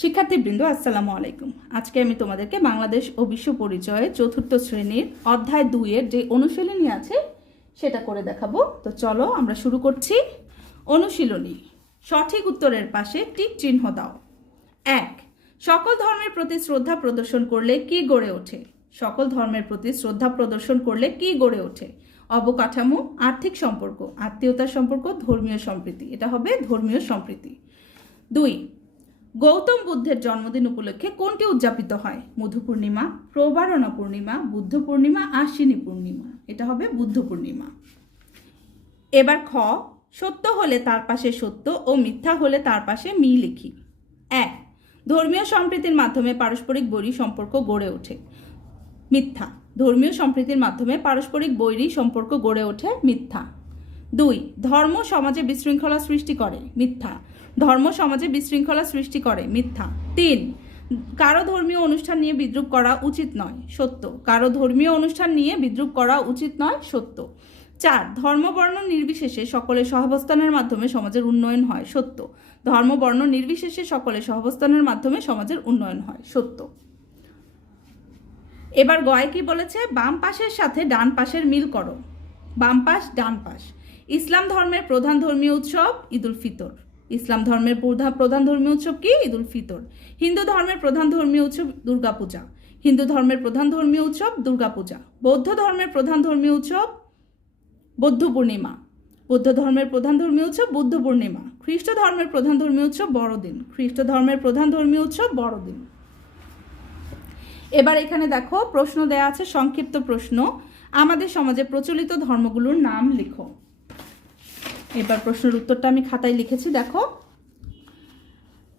শিক্ষার্থীবৃন্দ আসসালামু আলাইকুম। আজকে আমি তোমাদেরকে বাংলাদেশ ও বিশ্ব পরিচয়ে চতুর্থ শ্রেণীর অধ্যায় 2 এর যে অনুশীলনী আছে সেটা করে দেখাবো। তো চলো আমরা শুরু করছি। অনুশীলনী, সঠিক উত্তরের পাশে টিক চিহ্ন দাও। 1. সকল ধর্মের প্রতি শ্রদ্ধা প্রদর্শন করলে কি গড়ে ওঠে? সকল ধর্মের প্রতি শ্রদ্ধা প্রদর্শন করলে কি গড়ে ওঠে? অবকাঠামো, আর্থিক সম্পর্ক, আত্মীয়তার সম্পর্ক, ধর্মীয় সম্প্রীতি। এটা হবে ধর্মীয় সম্প্রীতি। 2. গৌতম বুদ্ধের জন্মদিন উপলক্ষে কোনটি উদযাপিত হয়? মধু পূর্ণিমা, প্রবারণা পূর্ণিমা, বুদ্ধ পূর্ণিমা, আশ্বিনী পূর্ণিমা। এটা হবে বুদ্ধ পূর্ণিমা। এবার খ, সত্য হলে তার পাশে সত্য ও মিথ্যা হলে তার পাশে মি লিখি। 1. ধর্মীয় সম্প্রীতির মাধ্যমে পারস্পরিক বৈরী সম্পর্ক গড়ে ওঠে। মিথ্যা। ধর্মীয় সম্প্রীতির মাধ্যমে পারস্পরিক বৈরী সম্পর্ক গড়ে ওঠে। মিথ্যা। 2. ধর্ম সমাজে বিশৃঙ্খলা সৃষ্টি করে। মিথ্যা। ধর্ম সমাজে বিশৃঙ্খলা সৃষ্টি করে। মিথ্যা। 3. কারো ধর্মীয় অনুষ্ঠান নিয়ে বিদ্রূপ করা উচিত নয়। সত্য। কারো ধর্মীয় অনুষ্ঠান নিয়ে বিদ্রূপ করা উচিত নয়। সত্য। 4. ধর্ম বর্ণ নির্বিশেষে সকলের সহাবস্থানের মাধ্যমে সমাজের উন্নয়ন হয়। সত্য। ধর্ম বর্ণ নির্বিশেষে সকলের সহাবস্থানের মাধ্যমে সমাজের উন্নয়ন হয়। সত্য। এবার গয় কি বলেছে? বাম পাশের সাথে ডান পাশের মিল করো। বাম পাশ ডান পাশ। ইসলাম ধর্মের প্রধান ধর্মীয় উৎসব ঈদুল ফিতর। ইসলাম ধর্মের প্রধান ধর্মীয় উৎসব কি? ঈদুল ফিতর। হিন্দু ধর্মের প্রধান ধর্মীয় উৎসব দুর্গাপূজা। হিন্দু ধর্মের প্রধান ধর্মীয় উৎসব দুর্গাপূজা। বৌদ্ধ ধর্মের প্রধান ধর্মীয় উৎসব বৌদ্ধ পূর্ণিমা। বৌদ্ধ ধর্মের প্রধান ধর্মীয় উৎসব বুদ্ধ পূর্ণিমা। খ্রিস্ট ধর্মের প্রধান ধর্মীয় উৎসব বড়দিন। খ্রিস্ট ধর্মের প্রধান ধর্মীয় উৎসব বড়দিন। এবার এখানে দেখো প্রশ্ন দেয়া আছে, সংক্ষিপ্ত প্রশ্ন। আমাদের সমাজে প্রচলিত ধর্মগুলোর নাম লিখো। এবার প্রশ্নের উত্তরটা আমি খাতায় লিখেছি, দেখো।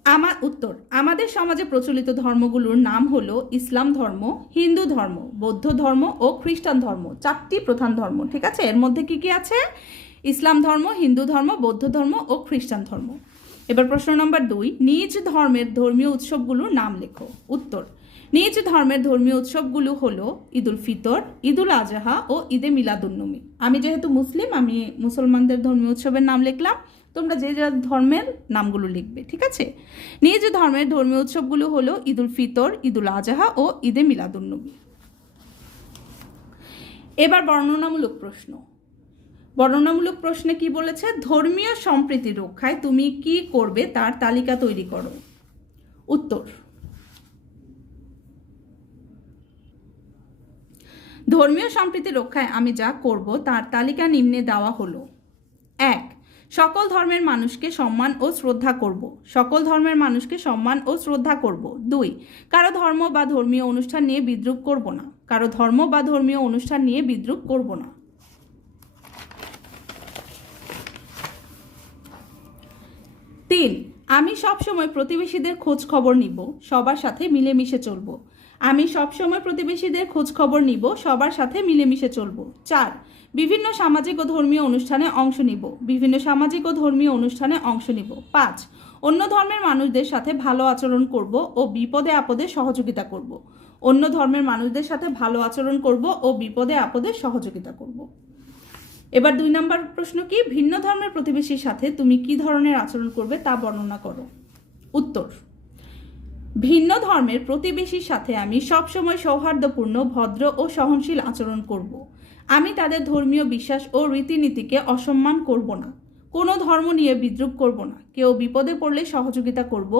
আমার উত্তর, আমাদের সমাজে প্রচলিত ধর্মগুলোর নাম হলো ইসলাম ধর্ম, হিন্দু ধর্ম, বৌদ্ধ ধর্ম ও খ্রিস্টান ধর্ম। 4টি প্রধান ধর্ম, ঠিক আছে? এর মধ্যে কি কি আছে? ইসলাম ধর্ম, হিন্দু ধর্ম, বৌদ্ধ ধর্ম ও খ্রিস্টান ধর্ম। এবার প্রশ্ন নম্বর 2, নিজ ধর্মের ধর্মীয় উৎসবগুলোর নাম লেখো। উত্তর, নিজ ধর্মের ধর্মীয় উৎসবগুলো হলো ঈদুল ফিতর, ঈদুল আজহা ও ঈদে মিলাদুন্নবী। আমি যেহেতু মুসলিম, আমি মুসলমানদের ধর্মীয় উৎসবের নাম লিখলাম। তোমরা যে যার ধর্মের নামগুলো লিখবে, ঠিক আছে? নিজ ধর্মের ধর্মীয় উৎসবগুলো হলো ঈদুল ফিতর, ঈদুল আজহা ও ঈদে মিলাদুন্নবী। এবার বর্ণনামূলক প্রশ্ন। বর্ণনামূলক প্রশ্নে কি বলেছে? ধর্মীয় সম্প্রীতি রক্ষায় তুমি কি করবে তার তালিকা তৈরি করো। উত্তর, ধর্মীয় সম্প্রীতি রক্ষায় আমি যা করব তার তালিকা নিম্নে দেওয়া হলো। 1. সকল ধর্মের মানুষকে সম্মান ও শ্রদ্ধা করব। সকল ধর্মের মানুষকে সম্মান ও শ্রদ্ধা করব। 2. কারো ধর্ম বা ধর্মীয় অনুষ্ঠান নিয়ে বিদ্রূপ করব না। কারো ধর্ম বা ধর্মীয় অনুষ্ঠান নিয়ে বিদ্রূপ করব না। 3. আমি সবসময় প্রতিবেশীদের খোঁজ খবর নিব, সবার সাথে মিলেমিশে চলব। আমি সবসময় প্রতিবেশীদের খোঁজ খবর নিব, সবার সাথে মিলেমিশে চলব। 4. বিভিন্ন সামাজিক ও ধর্মীয় অনুষ্ঠানে অংশ নিব। বিভিন্ন সামাজিক ও ধর্মীয় অনুষ্ঠানে অংশ নিব। 5. অন্য ধর্মের মানুষদের সাথে ভালো আচরণ করব ও বিপদে আপদে সহযোগিতা করব। অন্য ধর্মের মানুষদের সাথে ভালো আচরণ করব ও বিপদে আপদে সহযোগিতা করব। এবার 2 নম্বর প্রশ্ন কি? ভিন্ন ধর্মের প্রতিবেশীর সাথে তুমি কি ধরনের আচরণ করবে তা বর্ণনা করো। উত্তর, ভিন্ন ধর্মের প্রতিবেশীর সাথে আমি সবসময় সৌহার্দ্যপূর্ণ, ভদ্র ও সহনশীল আচরণ করব। আমি তাদের ধর্মীয় বিশ্বাস ও রীতিনীতিকে অসম্মান করব না। কোনো ধর্ম নিয়ে বিদ্রূপ করব না। কেউ বিপদে পড়লে সহযোগিতা করব।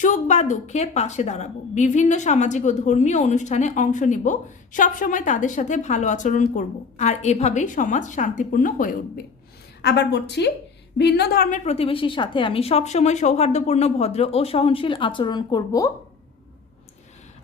সুখ বা দুঃখে পাশে দাঁড়াবো। বিভিন্ন সামাজিক ও ধর্মীয় অনুষ্ঠানে অংশ নিব। সবসময় তাদের সাথে ভালো আচরণ করব। আর এভাবেই সমাজ শান্তিপূর্ণ হয়ে উঠবে। আবার বলছি, ভিন্ন ধর্মের প্রতিবেশীর সাথে আমি সবসময় সৌহার্দ্যপূর্ণ, ভদ্র ও সহনশীল আচরণ করব।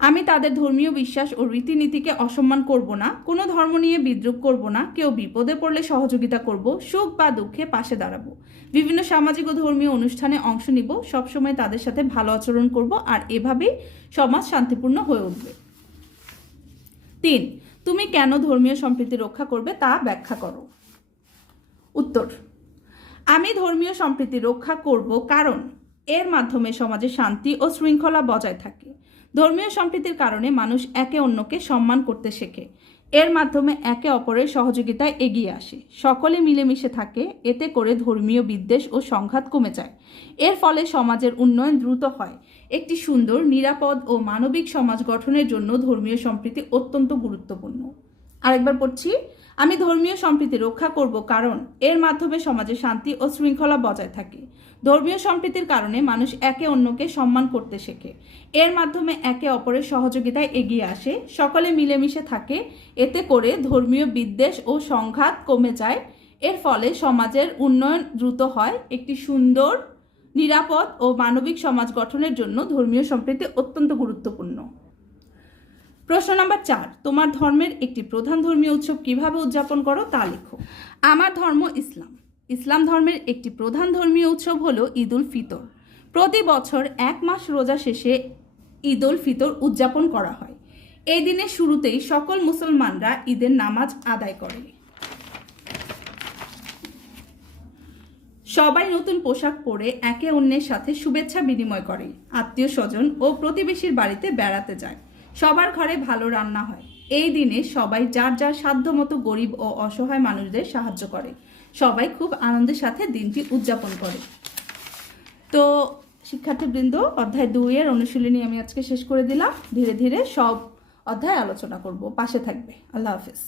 আমি তাদের ধর্মীয় বিশ্বাস ও রীতিনীতিকে অসম্মান করব না। কোনো ধর্ম নিয়ে বিদ্রূপ করব না। কেউ বিপদে পড়লে সহযোগিতা করব। সুখ বা দুঃখে পাশে দাঁড়াবো। বিভিন্ন সামাজিক ও ধর্মীয় অনুষ্ঠানে অংশ নিব। সবসময় তাদের সাথে ভালো আচরণ করব। আর এভাবেই সমাজ শান্তিপূর্ণ হয়ে উঠবে। 3. তুমি কেন ধর্মীয় সম্প্রীতি রক্ষা করবে তা ব্যাখ্যা করো। উত্তর, আমি ধর্মীয় সম্প্রীতি রক্ষা করব কারণ এর মাধ্যমে সমাজে শান্তি ও শৃঙ্খলা বজায় থাকে। ধর্মীয় সম্প্রীতির কারণে মানুষ একে অন্যকে সম্মান করতে শেখে। এর মাধ্যমে একে অপরের সহযোগিতায় এগিয়ে আসে। সকলে মিলেমিশে থাকে। এতে করে ধর্মীয় বিদ্বেষ ও সংঘাত কমে যায়। এর ফলে সমাজের উন্নয়ন দ্রুত হয়। একটি সুন্দর, নিরাপদ ও মানবিক সমাজ গঠনের জন্য ধর্মীয় সম্প্রীতি অত্যন্ত গুরুত্বপূর্ণ। আরেকবার পড়ছি। আমি ধর্মীয় সম্প্রীতি রক্ষা করব কারণ এর মাধ্যমে সমাজে শান্তি ও শৃঙ্খলা বজায় থাকে। ধর্মীয় সম্প্রীতির কারণে মানুষ একে অন্যকে সম্মান করতে শেখে। এর মাধ্যমে একে অপরের সহযোগিতায় এগিয়ে আসে, সকলে মিলেমিশে থাকে। এতে করে ধর্মীয় বিদ্বেষ ও সংঘাত কমে যায়। এর ফলে সমাজের উন্নয়ন দ্রুত হয়। একটি সুন্দর, নিরাপদ ও মানবিক সমাজ গঠনের জন্য ধর্মীয় সম্প্রীতি অত্যন্ত গুরুত্বপূর্ণ। প্রশ্ন নাম্বার 4, তোমার ধর্মের একটি প্রধান ধর্মীয় উৎসব কিভাবে উদযাপন করো তা লেখো। আমার ধর্ম ইসলাম। ইসলাম ধর্মের একটি প্রধান ধর্মীয় উৎসব হলো ঈদ উল ফিতর। প্রতি বছর 1 মাস রোজা শেষে ঈদ উল ফিতর উদযাপন করা হয়। এই দিনের শুরুতেই সকল মুসলমানরা ঈদের নামাজ আদায় করে। সবাই নতুন পোশাক পরে একে অন্যের সাথে শুভেচ্ছা বিনিময় করে। আত্মীয় স্বজন ও প্রতিবেশীর বাড়িতে বেড়াতে যায়। সবার ঘরে ভালো রান্না হয়। এই দিনে সবাই যার যার সাধ্যমতো গরিব ও অসহায় মানুষদের সাহায্য করে। সবাই খুব আনন্দের সাথে দিনটি উদযাপন করে। তো শিক্ষার্থীবৃন্দ, অধ্যায় 2 এর অনুশীলনী আমি আজকে শেষ করে দিলাম। ধীরে ধীরে সব অধ্যায় আলোচনা করব। পাশে থাকবে। আল্লাহ হাফেজ।